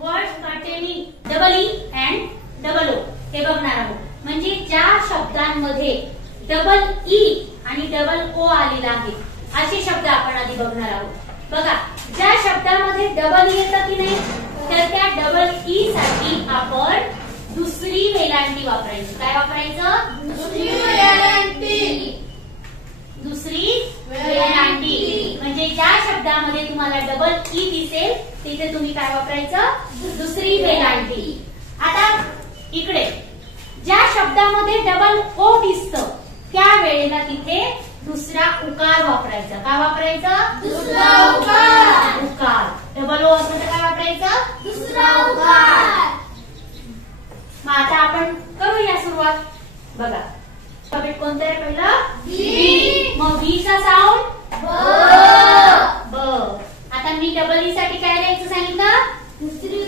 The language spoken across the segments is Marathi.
Words containing double E and double O हे बघणार आहोत. म्हणजे ज्या शब्दांमध्ये डबल ई आणि डबल ओ आलेला आहे असे शब्द आपण आधी बघणार आहोत. बघा, ज्या शब्दामध्ये डबल येतं की नाही तर त्या डबल ई साठी आपण दुसरी वेलांटी वापरायची. काय वापरायचं? दुसरी वेलांटी. म्हणजे ज्या शब्दामध्ये तुम्हाला डबल ई दिसेल तिथे तुम्ही काय वापरायचं? दुसरी वेलांटी. आता इकडे ज्या शब्दामध्ये डबल ओ दिसतं त्या वेळेला तिथे दुसरा उकार वापरायचा. काय वापरायचं? दुसरा उकार. डबल ओ असं तर काय वापरायचं? दुसरा उकार. मग आता आपण करूया सुरुवात. बघा, अल्फाबेट कोणतं आहे पहिलं? बी. मग बी चा साऊंड ब. आता मी डबल ई साठी काय लिहायचं सांगितलं? दुसरी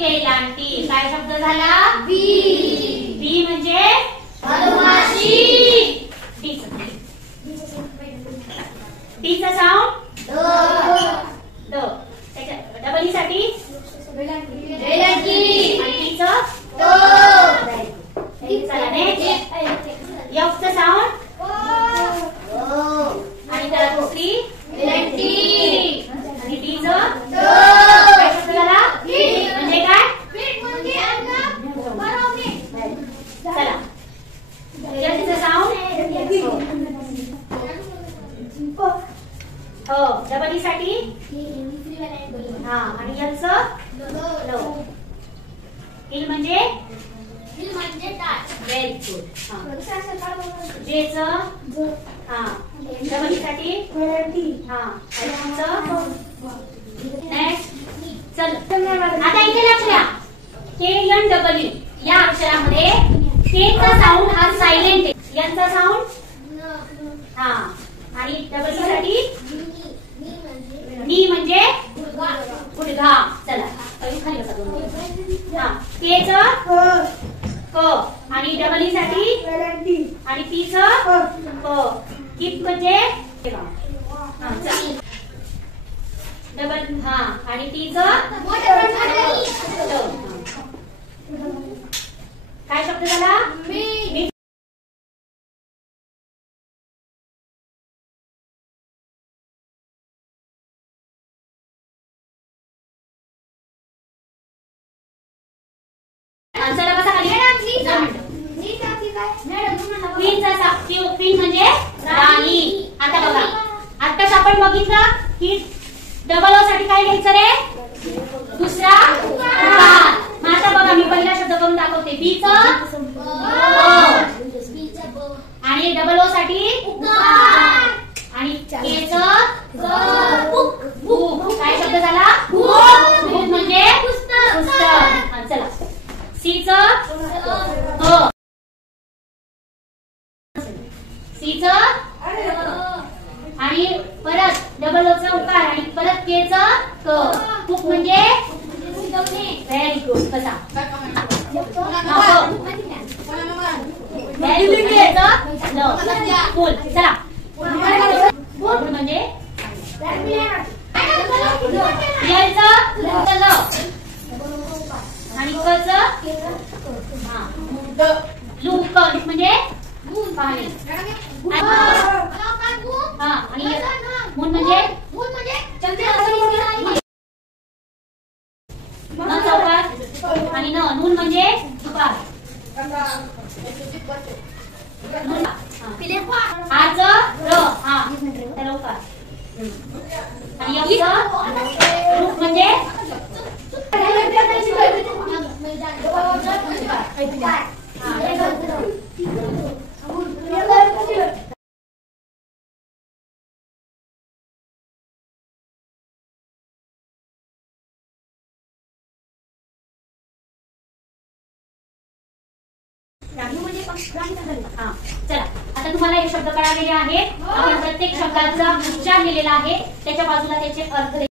वेलांटी. काय शब्द झाला? बी. बी म्हणजे मधमाशी. डी चा साऊंड द. त्याच्या डबल ई साठी वेलांटी. आणि टी चं ट. चला नेक्स्ट. एफ चा साऊंड आणि त्याला दुसरी वेलांटी. आणि डी चं ट. काय शब्द झाला? म्हणजे काय? चला याचं साऊंड हो. डबल ई साठी हा. आणि याचं लो. हिल म्हणजे व्हेरी गुड. जे चं हा. डबल ई साठी हा. नेक्स्ट. चल आता इथे लक्ष द्या. के एन डबल ई या अक्षरामध्ये के चा साऊंड हा सायलेंट आहे. एन चा साऊंड हा. आणि डबल ई साठी नी म्हणजे गुडघा. चला खाली बसा दोन. हा. के चं क. आणि डबल ई साठी आणि टी चं क. किप म्हणजे डबल हा. आणि टी चं काय शब्द झाला? मी. चला बसा खाली. क्वीन म्हणजे राणी. आता बघा, आताच आपण बघितलं की डबल ओ साठी काय घ्यायचं रे? दुसरा उकार. मग आता बघा, मी पहिला शब्द करून दाखवते. बी चं आणि डबल ओ साठी आणि के चं बुक. काय शब्द झाला? बुक म्हणजे पुस्तक. चला सी चं सी चं आणि परत डबल ओ चा उकार आणि परत के चं क. बुक म्हणजे व्हेरी गुड. कसा व्हेरी गुड. फुल. चला फुल म्हणजे आणि क चं लूक म्हणजे पाणी. हा. आणि मून म्हणजे न चौकार. आणि नून म्हणजे दुपार. आज र हा त्याला उकार. आणि रूप म्हणजे चला आता तुम्हाला हे शब्द कळालेले आहेत. आपण प्रत्येक शब्दाचा उच्चार लिहिलेला आहे, त्याच्या बाजूला त्याचे अर्थ